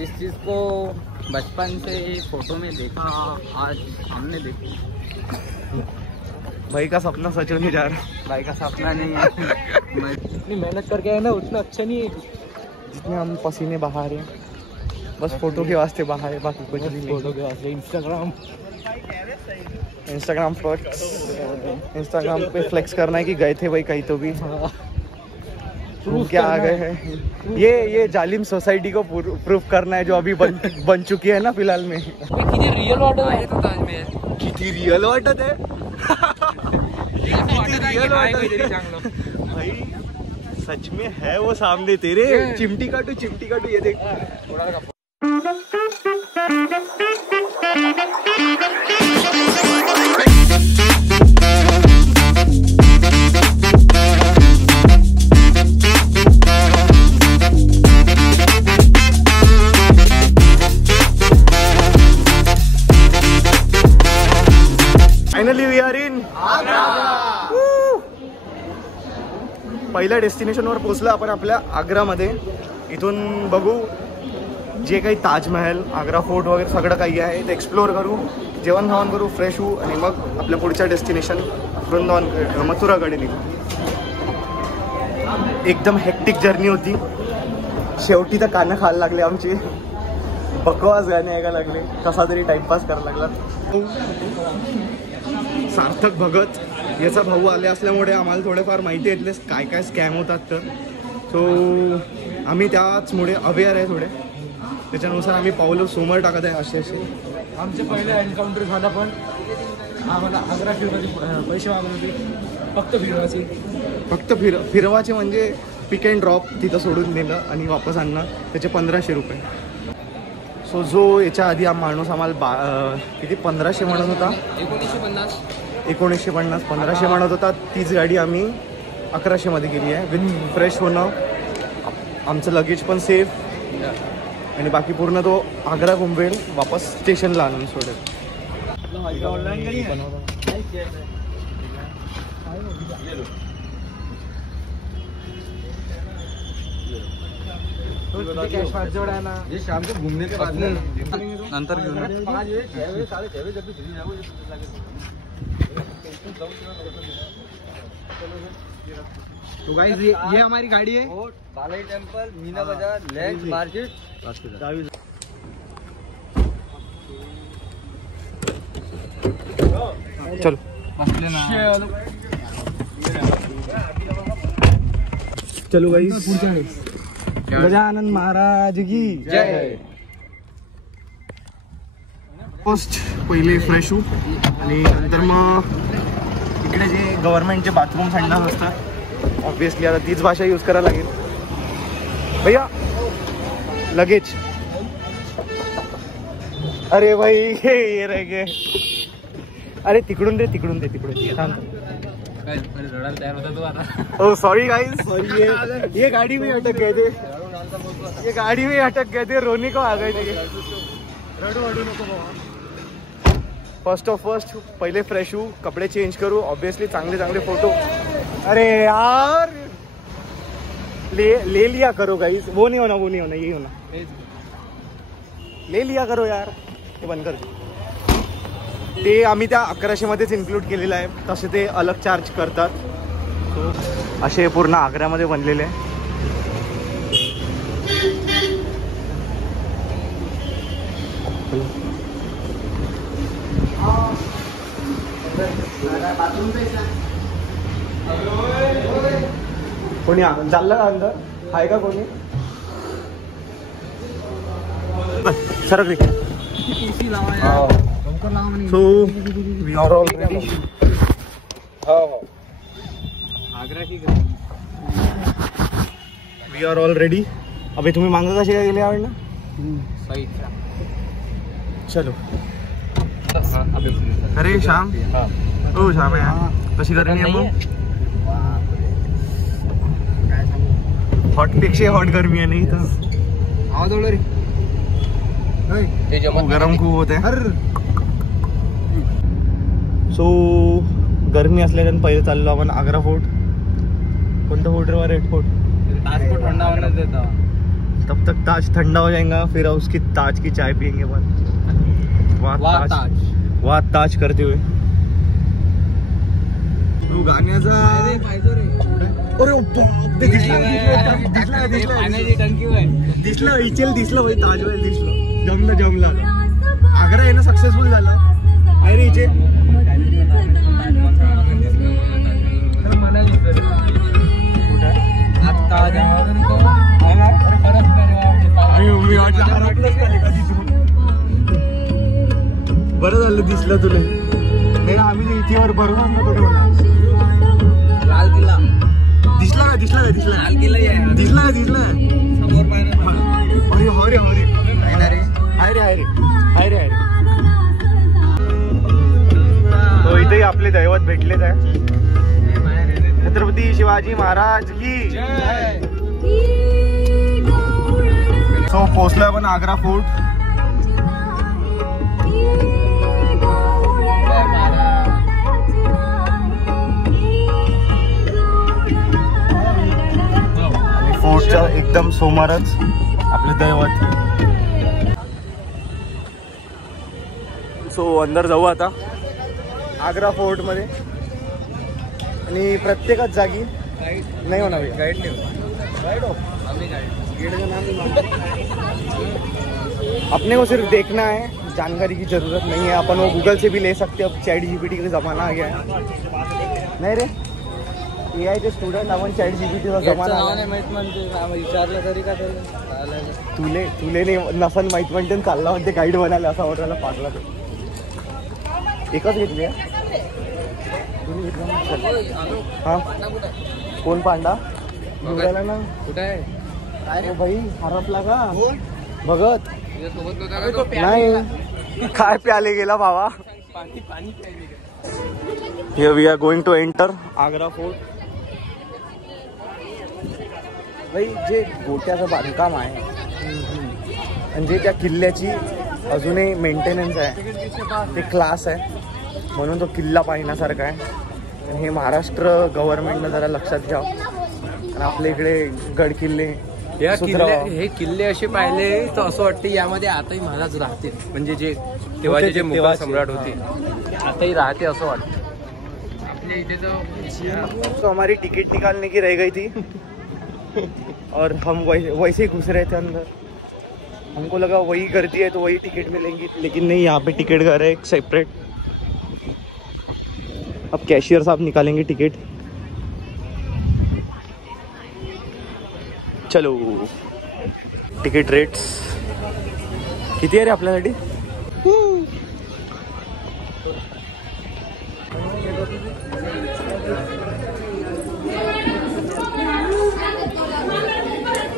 जिस चीज़ को बचपन से फोटो में देखा आज सामने देखी। भाई का सपना सच होने जा रहा है। भाई का सपना नहीं है। मैं इतनी मेहनत करके है ना उतना अच्छा नहीं है जितने हम पसीने बहा रहे हैं। बस फोटो के वास्ते बहा है, बाकी कुछ नहीं। फोटो के वास्ते इंस्टाग्राम पे फ्लेक्स करना है कि गए थे भाई कहीं तो भी। क्या आ गए हैं ये जालिम सोसाइटी को प्रूफ करना है जो अभी बन चुकी है ना फिलहाल में। किती रियल वाटत आहे तो ताजमहल, किती रियल वाटत है भाई, सच में है वो सामने तेरे। चिमटी काटू ये देख। Finally we are in Agra. पहिल्या डेस्टिनेशनवर पोहोचलो आपण आपल्या आग्रामध्ये। इथून बघू जे काही ताजमहल, आग्रा फोर्ट वगैरे सगळं काही आहे ते एक्सप्लोर करू, जेवण खावण करू, फ्रेश होऊ आणि मग आपल्या पुढच्या डेस्टिनेशन वृंदावन मथुराकडे निघू। एकदम हेक्टिक जर्नी होती। शेवटी तर कानं खायला लागले आमची, बकवास गाणे ऐकायला लागले, कसा तरी टाइमपास करायला लागला। सार्थक भगत याचा भाऊ आले असल्यामुळे आम्हाला थोडेफार माहिती येतले काय काय स्कॅम होतात तर, सो आम्ही त्याचमुळे अवेअर आहे थोडे, त्याच्यानुसार आम्ही पावलं समोर टाकत आहे। असे आमचे पहिले एन्काउंटर झाला, पण आम्हाला आग्रा फिरवायचे पैसे मागले होते, फक्त फिरवाचे म्हणजे पिक अँड ड्रॉप तिथं सोडून दिलं आणि वापस आणणं, त्याचे 1500 रुपये। सो जो याच्या आधी माणूस आम्हाला किती 1500 म्हणत होता, 1950 1500 म्हणत होता, तीच गाडी आम्ही 1100 मध्ये गेली आहे विथ फ्रेश होणं, आमचं लगेज पण सेफ आणि बाकी पूर्ण तो आग्रा घुमवेल, वापस स्टेशनला आणून सोडेल। शाम को घूमने के बाद नंतर घेऊन तो गाइस ये हमारी गाड़ी है। बालाई टेम्पल, मीना बाजार, लेंस मार्केट। चलो चलो गाइस, गजानन महाराज की जय। फर्स्ट पहिले फ्रेश होऊ आणि नंतर मग इकडे जे गव्हर्नमेंटचे बाथरूम संडास असतात, ऑब्विसली आता तीच भाषा यूज करायला लागेल। भैया लगेज, अरे भाई ये रह गए, अरे तिकडून दे रडायला तयार होता तो आता। ओह सॉरी गाइस, सॉरी, ये गाड़ी में अटक गए थे, रोने को आ गए थे। रडू नको बाबा। फर्स्ट पहिले फ्रेश होऊ, कपडे चेंज करू, ऑब्वियसली चांगले फोटो। अरे यार ले लिया करो गाइस, वो नहीं होना यही होना, ले लिया करो यार। हे बंद कर, ते आम्ही त्या 1100 मध्येच इन्क्लूड केलेलं आहे, तसे ते अलग चार्ज करतात। सो असे पूर्ण आग्र्यामध्ये बनलेले आहे। कोणी चाललं का अंदर, आहे का कोणी? सरक रे। So we are all ready. Agra की we are all ready. अबे तुम्ही मांग कसे काय गेले आवड ना? चलो। अरे श्याम, ओ श्याम आहे, कशी करणी आहे मग? हॉट पेक्षा हॉट गर्मी आहे नाही तर आवाज ओढ रे, गरम खूप होत आहे। सो गर्मी असल्याने पहिले चाललो आपण आग्रा फोर्ट। कोणता फोर्ट रे? Red fort. ताजकोट थंड हवा देता, तब तक ताज ठंडा हो जाएगा, फिर उसकी ताज की चाय पियेंगे अपन। वाह ताज करते हुए तू गाण्याचा दिसला इचेल दिसलं भाई, ताजमहल दिसलं, जमला आग्रा आहे ना सक्सेसफुल झाला आहे रे इचे। बरं झालं दिसलं तुला, नाही आम्ही इथेवर बरोबर नव्हतो। लाल किल्ला दिसला का लाल किल्ला दिसला समोर अरे तो इथे आपले दैवत भेटलेत आहे, छत्रपती शिवाजी महाराज की सो पोहोचलोय आपण आग्रा फोर्ट। फोर्टच्या एकदम समोरच आपलं दैवत। सो अंदर जाऊ आता आग्रा फोर्ट मध्ये, आणि प्रत्येकच जागी नहीं होना भाई, गाइड नहीं हो, अपने को सिर्फ देखना है, जानकारी की जरूरत नहीं है। अपन वो गूगल से भी ले सकते हैं, अब चैट जीपीटी का जमाना आ गया है। नहीं रे AI चे स्टुडंट आपण चॅट जीपीटीचा जमाना विचारलं तरी का तुले नाही नसन माहित म्हणते, चालला म्हणते गाईड बनायला, असा वाटायला पाडला तो। एकच घेतली आहे हा, कोण पांडा निघाला ना कुठे आहे भाई, हरपला का बघत नाही, काय प्याले गेला बाबा। Here we are going to enter Agra फोर्ट। भाई जे गोट्याचं बांधकाम आहे म्हणजे त्या किल्ल्याची अजूनही मेंटेनन्स आहे, ते क्लास आहे, म्हणून तो किल्ला पाहण्यासारखा आहे। हे महाराष्ट्र गव्हर्नमेंटनं जरा लक्षात घ्यावं, आणि आपल्या इकडे गड किल्ले हे किल्ले असे पाहिले तर असं वाटतं यामध्ये आताही महाराज राहतील, म्हणजे जे तेव्हाचे जे मुघल सम्राट होते आताही राहते असं वाटतं। आपल्या इथे तो हमारी टिकट निकालने की रह गई थी और हम वैसे ही घुस रहे थे अंदर। हमको लगा वही गर्दी है तो वही टिकट मिलेंगी, लेकिन नहीं, यहाँ पे टिकट घर है एक सेपरेट। अब कैशियर साहब निकालेंगे टिकट। चलो टिकट रेट्स किती आहे रे आपल्यासाठी?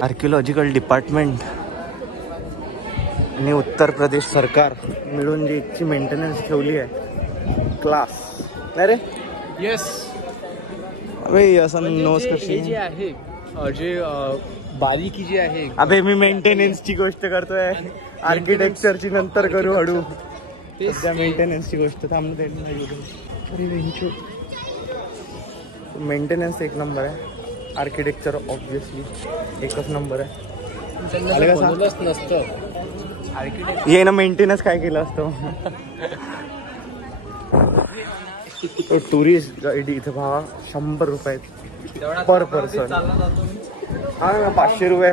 आर्किओलॉजिकल डिपार्टमेंट आणि उत्तर प्रदेश सरकार मिळून जी इतकी मेंटेनन्स ठेवली आहे, क्लास नाही रे? येस अबे असं नोस कशी जे आहे जे बारीकी जी आहे, अबे मी मेंटेनन्सची गोष्ट करतोय, आर्किटेक्चरची नंतर करू हळू, सध्या मेंटेनन्सची गोष्ट थांबते। मेंटेनन्स एक नंबर आहे, आर्किटेक्चर ऑब्विसली एकच नंबर आहे। नसतं ये ना मेंटेनन्स काय केलं असतं। टुरिस्ट गाईड इथे भावा 100 रुपये पर पर्सन, हा 500 रुपये।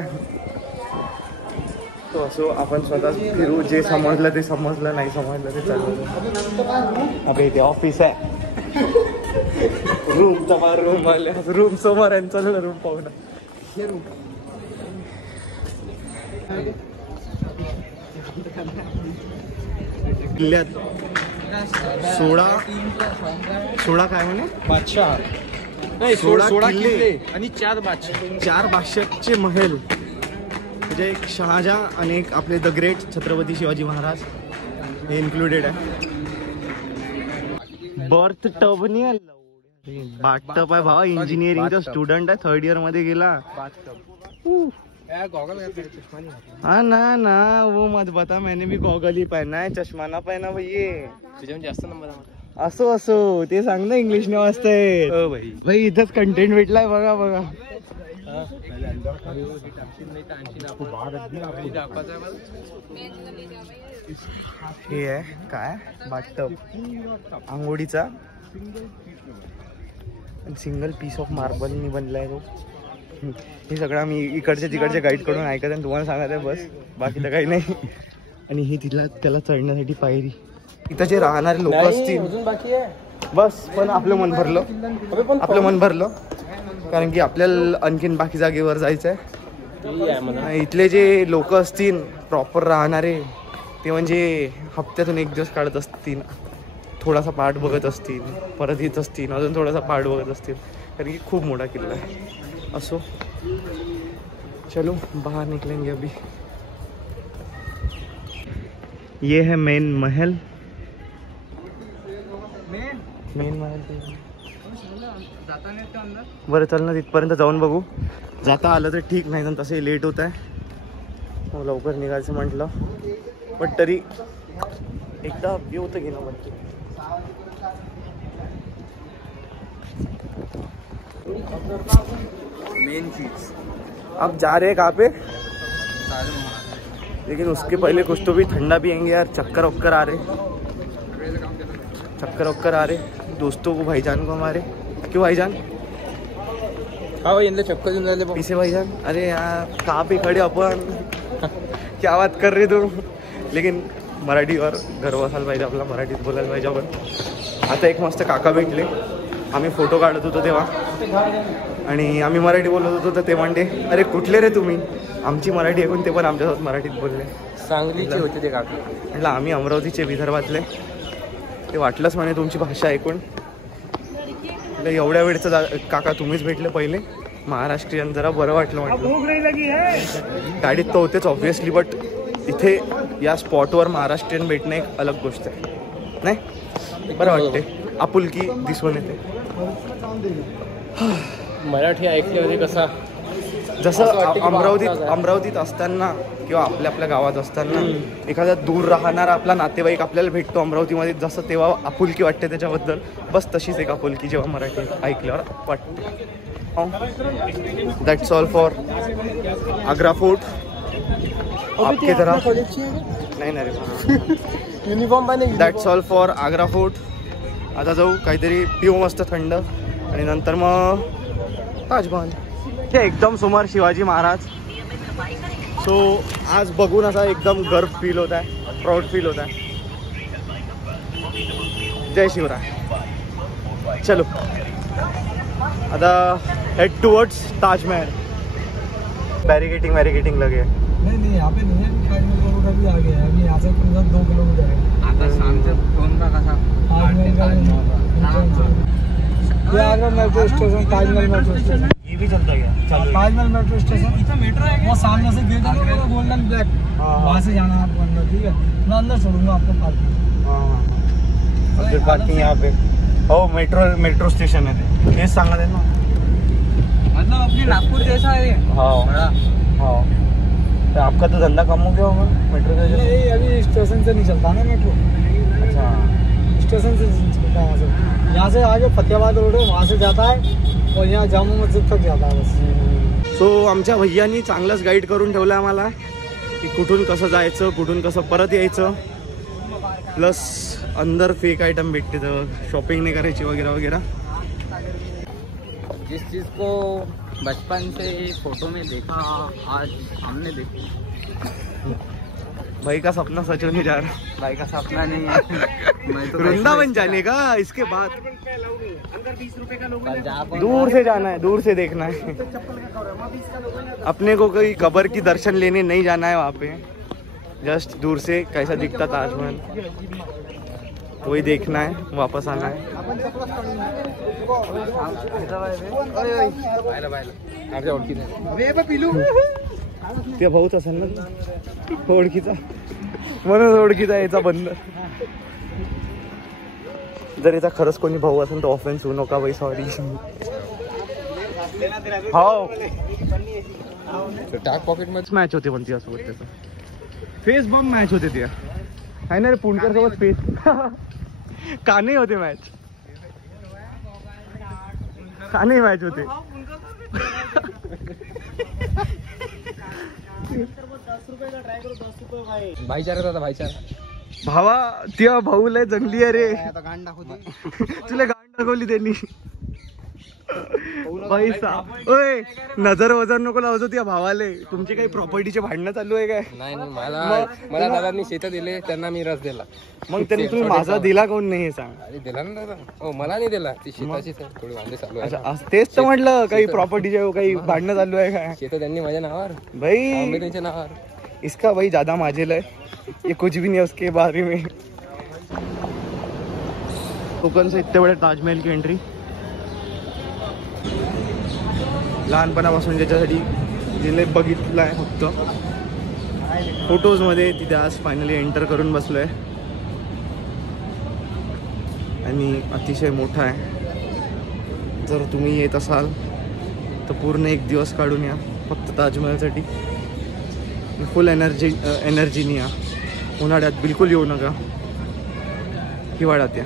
तो असो आपण स्वतः फिरू, जे समजलं ते समजलं, नाही समजलं ते चाललं। अबे इथे ऑफिस आहे, रूम समोर रूम आले, रूम समोर आहे, चाललं रूम पाहू ना। किल्ल्यात 16 काय म्हणे बादशाह नाही, 16 किल्ले आणि 4 बादशाह, 4 बादशाहचे महल, म्हणजे एक शहाजहां आणि एक आपले द ग्रेट छत्रपती शिवाजी महाराज हे इन्क्लुडेड आहे। बर्थ टब नाही, बाथ टब आहे भावा, इंजिनिअरिंगचा स्टुडंट आहे, 3rd इयर मध्ये गेला। हाँ ना वो मत बता, मैंने भी गॉगल ही पहना है, चश्मा ना पहना भैया। तुझ्याहून जास्त नंबर असो ते सांग ना, इंग्लिश ने वाचतंय भाई, इथंच कंटेंट भेटलाय बघा। हे आहे काय बाथटब आंघोळीचा सिंगल पीस ऑफ मार्बलनी बनलाय तो. हे सगळं आम्ही इकडच्या तिकडच्या गाईड कडून ऐकत आणि तुम्हाला सांगत आहे बस, बाकी तर काही नाही. आणि ही त्याला चढण्यासाठी पायरी. इथं जे राहणारे लोक असतील बस, पण आपलं मन भरलं कारण की आपल्याला आणखीन बाकी जागेवर जायचं आहे. इथले जे लोक असतील प्रॉपर राहणारे ते म्हणजे हप्त्यातून एक दिवस काढत असतील, थोडासा पार्ट बघत असतील, परत येत असतील, अजून थोडासा पार्ट बघत असतील, कारण की खूप मोठा किल्ला आहे. असो चलो बाहर निकलेंगे अभी. ये है मेन महल. मेन महल बरं चल ना तिथपर्यंत जाऊन बघू. जाता आलं तर ठीक, नाही तर तसंही लेट होत आहे. लवकर निघायचं म्हटलं पण तरी एकदा व्यू होतं घेणं म्हणते. मेन चीज अब जा रहे हैं कहाँ पे, लेकिन उसके पहले कुछ तो भी ठंडा पियेंगे यार. चक्कर वक्कर आ रहे दोस्तों को, भाईजान को हमारे. क्यों भाईजान? हाँ भाई इनले चक्कर देऊन राहिले पीछे भाईजान. अरे यार कहाँ पे खड़े अपन क्या बात कर रहे तुम. लेकिन मराठी और गर्व असायला पाहिजे आपला, मराठीत बोलायला पाहिजे आपण. आता एक मस्त काका भेटले, आम्ही फोटो काढत होतो तेव्हा आणि आम्ही मराठी बोलत होतो तर ते म्हणते अरे कुठले रे तुम्ही. आमची मराठी ऐकून ते पण आमच्यासोबत मराठीत बोलले. सांगलीचे होते ते काका. म्हटलं आम्ही अमरावतीचे विदर्भातले. ते वाटलंच म्हणे तुमची भाषा ऐकून. म्हटलं एवढ्या वेळचं काका तुम्हीच भेटले पहिले, महाराष्ट्रीयन जरा बरं वाटलं. म्हटलं गाडीत तर होतेच ऑब्व्हियसली, बट इथे या स्पॉटवर महाराष्ट्रीयन भेटणं एक अलग गोष्ट आहे नाही. बरं वाटते, आपुलकी दिसून येते. मराठी ऐकल्यावर कसा जसं अमरावतीत असताना किंवा आपल्या गावात असताना एखादा दूर राहणारा आपला नातेवाईक आपल्याला भेटतो अमरावतीमध्ये, जसं तेव्हा आपुलकी वाटते त्याच्याबद्दल, बस तशीच एक आपुलकी जेव्हा मराठी ऐकल्यावर वाटते. दॅट्स ऑल फॉर आग्रा फोर्ट. आपके तरह नाही ना रे uniform. That's all for Agra फोर्ट. आता जाऊ काहीतरी पिऊ मस्त थंड आणि नंतर मग ताजमहल. हे एकदम समोर शिवाजी महाराज. सो आज बघून असा एकदम गर्व फील होत आहे, प्राऊड फील होत आहे. जय शिवराय. चलो आता हेड टुवर्ड्स ताजमहल. बैरिकेटिंग लगे. नहीं यहाँ पे नहीं है, ताजमहल का भी आ गया है. अभी यहाँ से 2 किलोमीटर है. आता शामच्या 2 का कसा ये Agra metro station, Taj Mahal metro station. ये भी चलता गया. ताजमहल मेट्रो स्टेशन इतना मेट्रो है. वो सामने से गेट है वो गोल्डन ब्लैक, वहाँ से जाना है आपको अंदर. ठीक है, मैं अंदर छोड़ूंगा आपको पार्किंग. हाँ फिर पार्किंग यहाँ पे. हो मेट्रो स्टेशन है ते. हेच सांगा दे ना. मतलब अपनी नागपुर जैसा है. हाँ तो आपका तो धंधा कम हो गया होगा मेट्रो का. नहीं अभी स्टेशन से नहीं चलता ना मेट्रो. अच्छा स्टेशन से चलता है. यहाँ से आगे फतेहाबाद रोड है, वहाँ से जाता है और यहाँ जामा मस्जिद तक जाता है बस. सो आमच्या भैयांनी चांगलंच गाईड करून ठेवलं आहे आम्हाला की कुठून कसं जायचं, कुठून कसं परत यायचं. प्लस अंदर फेक आइटम भेटते तर शॉपिंग नाही करायची वगैरह वगैरह. जिस चीज़ को बचपन से फोटो में देखा आज हमने देखी. भाई का सपना सच होने जा रहा. भाई का सपना नहीं है. मैं तो वृंदावन जाने का. इसके बाद अंदर 20 रुपए का लोग दूर से जाना है, दूर से देखना है. अपने को कोई कब्र की दर्शन लेने नहीं जाना है वहाँ पे. जस्ट दूर से कैसा दिखता ताजमहल वही देखना है, वापस आना है. ते भाऊच असेल ना ओळखीचा, म्हणून ओळखीचा याचा बंद. जर याचा खरंच कोणी भाऊ असेल तर ऑफेन्स होऊ नका बाई, सॉरी. हो टाक पॉकेट मध्ये मॅच होते पण त्यासोबत त्याचा फेस बॉम्ब मॅच होते त्या आहे ना रे. पुणकर सोबत फेस का नाही होते मॅच, का नाही मॅच होते. भाईचारा दादा भाईचारा. भावा त्या भाऊ लय जंगली आहे रे. तुला गांड दाखवली त्यांनी. पैसा ओय नजर वजर नको लावतो त्या भावाले. तुमची काही प्रॉपर्टीचे भांडणं चालू आहे काय? नाही मला दादांनी शेत दिले, त्यांना मी रस दिला. मग त्यांनी तुम्ही माझा दिला कोण नाही हे सांग. अरे दिला ना दादा. हो मला नाही दिला, ती शेताची थोडी भांडे चालू आहे. अच्छा तेच तर म्हटलं काही प्रॉपर्टीचे काही भांडणं चालू आहे काय? शेत त्यांनी माझ्या नावावर, भाई मी त्यांच्या नावावर. इसका भाई ज्यादा माजेल है, ये कुछ भी नहीं उसके बारे में. कोकण से इतने बड़े ताजमहल की एंट्री लहानपणापासून ज्याच्यासाठी जिने बघितलं आहे फक्त फोटोजमध्ये, तिथे आज फायनली एंटर करून बसलो आहे. आणि अतिशय मोठा आहे. जर तुम्ही येत असाल तर पूर्ण एक दिवस काढून या फक्त ताजमहलसाठी. फुल एनर्जीनी या. उन्हाळ्यात बिलकुल येऊ नका, हिवाळ्यात या.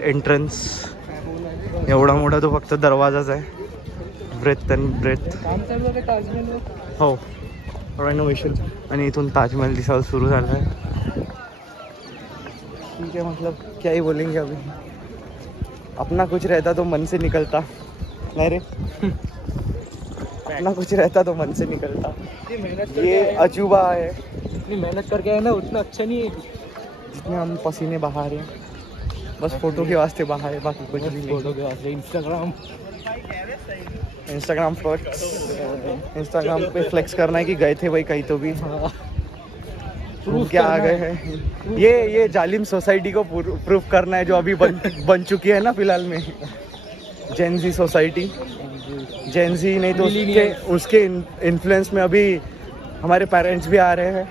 एंट्रन्स एवढा मोठा तो फक्त दरवाजाच आहे. Breath and breath. हो रेनोवेशन. आणि इथून ताजमहल दिसायला सुरू झालं आहे. ठीक है, मतलब क्या ही बोलेंगे अभी. अपना कुछ रहता तो मन से निकलता. नहीं रे, अपना कुछ रहता तो मन से निकलता. ये अजूबा है. जितनी मेहनत करके है ना उतना अच्छा नहीं है. जितने हम पसीने बहा रहे हैं बस फोटो के वास्ते बहा है, बाकी कुछ भी नहीं. फोटो के वास्ते इंस्टाग्राम फ्लेक्स. इंस्टाग्राम पे फ्लेक्स करना है कि गए थे भाई कहीं तो भी. क्या आ गए हैं. ये जालिम सोसाइटी को प्रूफ करना है जो अभी बन चुकी है ना फिलहाल में. Gen Z society. जेनजी नहीं तो उसके इन्फ्लुएंस में अभी हमारे पेरेंट्स भी आ रहे हैं.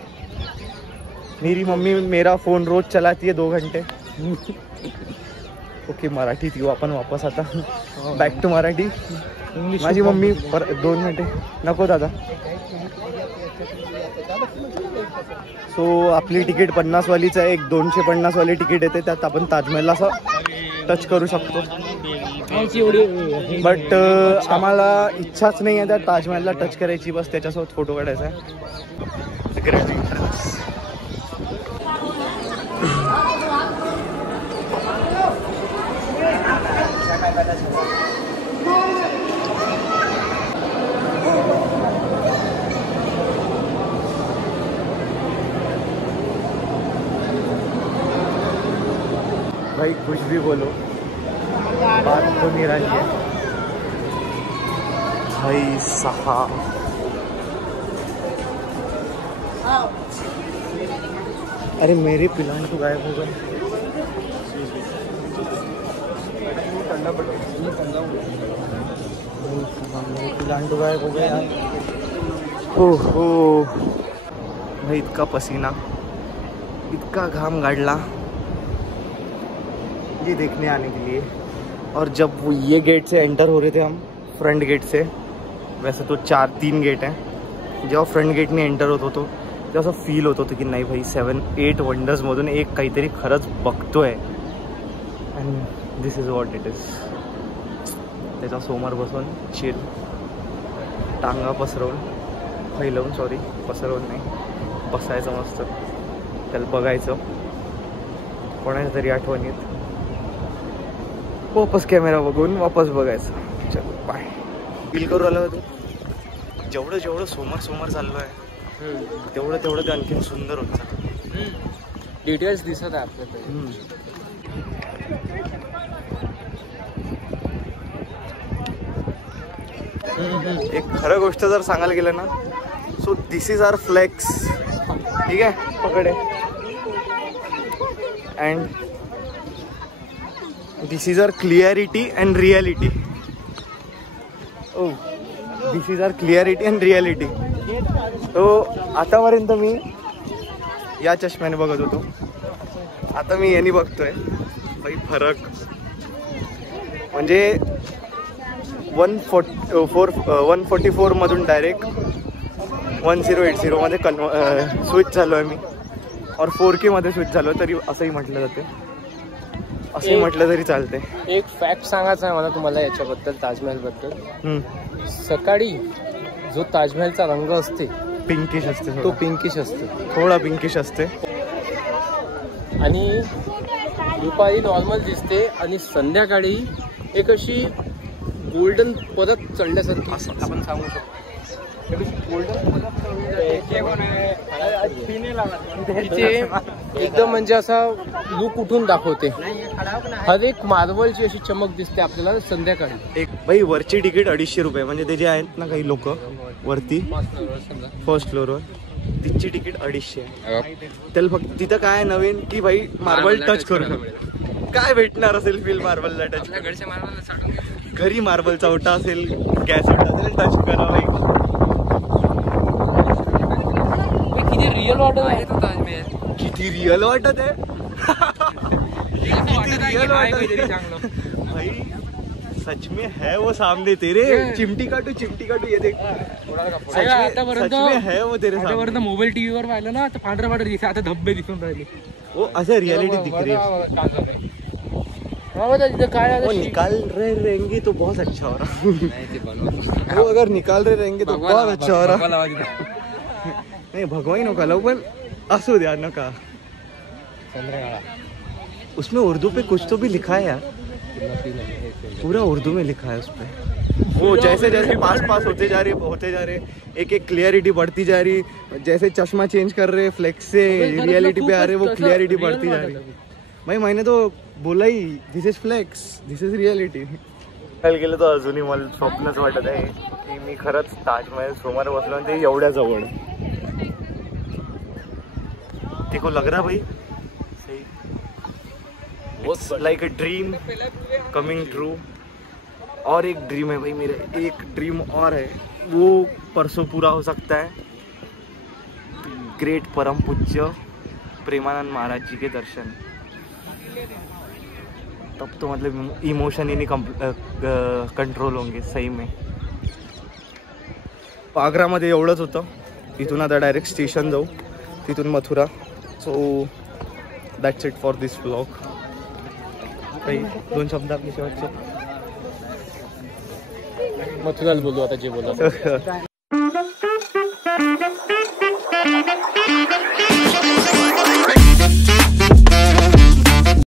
मेरी मम्मी मेरा फोन रोज चलाती है 2 घंटे. ओके मराठी थी आपण वापस आता बॅक टू मराठी. माझी मम्मी 2 घंटे नको दादा. सो आपली तिकीट 50 वालीच आहे. एक 250 वाली तिकीट येते, त्यात आपण ताजमहलला असं टच करू शकतो. बट आम्हाला इच्छाच नाही आहे त्या ताजमहलला टच करायची, बस त्याच्यासोबत फोटो काढायचा आहे. Great entrance. भाई कुछ भी बोलो, बात तो निराली है भाई साहब. अरे मेरे प्लान तो गायब हो गए. मेरे प्लान तो गायब हो गए यार. हो भाई इतका पसीना, इतका घाम गाड़ला ये देखने आने के लिए. और जब वो ये गेट से एंटर हो रहे थे हम, फ्रंट गेट से, वैसे तो 3 गेट हैं. जेव्हा फ्रंट गेटने एंटर होत होतो तेव्हा असं फील होत होतं की नाही भाई 7-8 वंडर्समधून एक काहीतरी खरंच बघतोय. And this is what it is. त्याच्या समोर बसून चिल, टांगा पसरवून, फैलवून, सॉरी पसरवून नाही, बसायचं मस्त, त्याला बघायचं, कोणाच्या तरी आठवणीत, वापस कॅमेरा बघून वापस बघायचं. चलो बाय. फील करू आलं तू. जेवढं समोर चाललो आहे तेवढं ते आणखीन सुंदर होत चाललं. डिटेल्स दिसत आहे आपल्याकडे. एक खरं गोष्ट जर सांगायला गेलं ना, so this is our flex. ठीक आहे, पकडे. And this is our clarity and reality. Oh this is our clarity and reality. तो आतापर्यंत मी या चष्म्याने बघत होतो, आता मी यांनी बघतोय. भाई फरक म्हणजे 144 मधून डायरेक्ट 1080 मध्ये स्विच झालो आहे मी. और 4K मध्ये स्विच झालो तरी असंही म्हटलं जाते, असंही म्हटलं तरी चालते. एक फॅक्ट सांगायचं आहे मला तुम्हाला याच्याबद्दल, ताजमहल बद्दल. सकाळी जो ताजमहलचा रंग असते पिंकिश असते तो तो पिंकिश असतो थोडा पिंकिश असते. आणि दुपारी नॉर्मल दिसते आणि संध्याकाळी एक अशी गोल्डन परत चढल्यासारखी असं आपण सांगू शकतो. तिचे एकदम म्हणजे असा लुक उठून दाखवते. हर एक मार्बलची अशी चमक दिसते आपल्याला संध्याकाळी. एक बाई वरची तिकीट 250 रुपये, म्हणजे ते जे आहेत ना काही लोक वरती फर्स्ट फ्लोअरवर तिची तिकीट 250 आहे. त्याला फक्त तिथं काय नवीन की भाई मार्बल टच करू. काय भेटणार असेल फील मार्बलला टच? घरी मार्बलचा ओटा असेल, गॅस ओटा असेल, टच करा. किती रिअल वाटत आहे तो ताजमहल. किती रिअल वाटत आहे. किती रिअल वाटत भाई. सच में है वो सामने तेरे. चिमटी काटू ये देख. सच में है वो तेरे सामने. मोबाईल टीव्ही वर पाहिलं ना तर पांढरा पांढरा दिसते, आता धब्बे दिसून राहिले. वो असं रियलिटी दिख रही है. काय वो निकाल रहे रहेंगे तो बहुत अच्छा हो रहा. वो अगर निकाल रहे रहेंगे तो बहुत अच्छा हो रहा. नाही भगवाई नका लावू, पण असू द्या नका. उसमें उर्दू पे कुछ तो भी लिखा है यार. पूरा उर्दू में लिखा है उसपे. वो जैसे जैसे पास होते जा रहे एक एक क्लियरिटी बढ़ती जा रही. जैसे चश्मा चेंज कर रहे फ्लेक्स से रियलिटी पे आ रहे, वो क्लियरिटी बढ़ती जा रही. भाई मैंने तो बोला ही this is flex, this is reality. गेलं तर अजूनही मला स्वप्नच वाटत आहे की मी खरंच ताजमहल समोर बसलो ते एवढ्या जवळ. देखो लग रहा भाई like a dream coming true. और एक ड्रीम है भाई मेरा, एक ड्रीम और है, वो परसों पूरा हो सकता है. ग्रेट परम पूज्य प्रेमानंद महाराज जी के दर्शन. तब तो मतलब इमोशन ही कंट्रोल होंगे सही में. आग्रामध्ये एवढंच होतं. इथून आता डायरेक्ट स्टेशन जाऊ, तिथून Mathura. So that's it for this vlog. काही 2 शब्द आपले शेवटचे. मथुराला बोलू आता जे बोला.